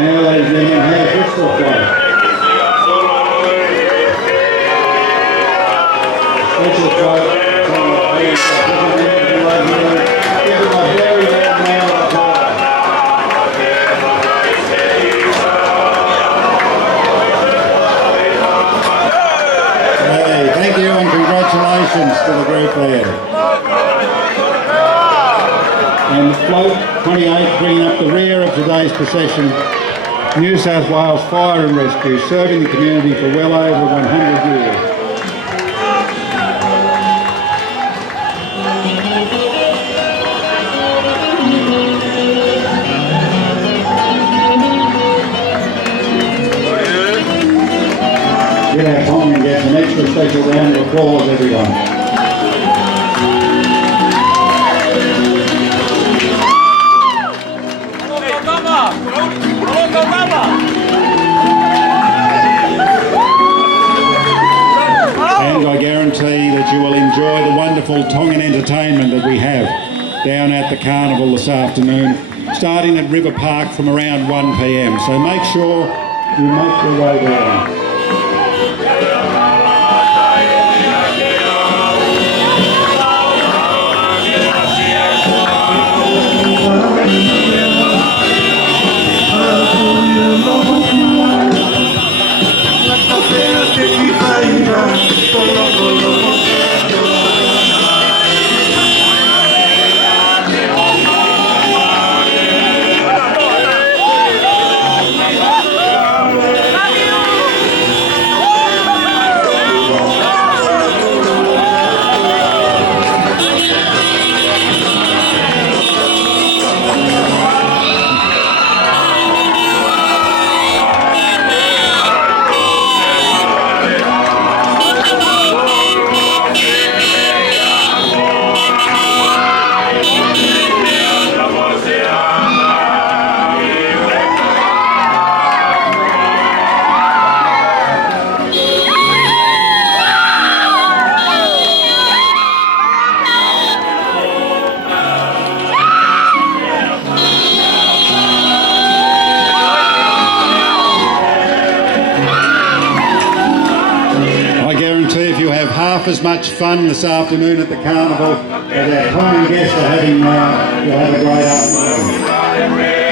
Now, ladies and gentlemen, how's Bristol float? Special float from the police. Give them a very loud round of applause. Hey, thank you and congratulations to the group there. And float 28 bringing up the rear of today's procession, New South Wales Fire and Rescue, serving the community for well over 100 years. Get our Tom and get an extra special round of applause, everyone. And I guarantee that you will enjoy the wonderful Tongan entertainment that we have down at the carnival this afternoon, starting at River Park from around 1 p.m. So make sure you make your way down. Half as much fun this afternoon at the carnival as our common guests are having now. You'll have a great afternoon.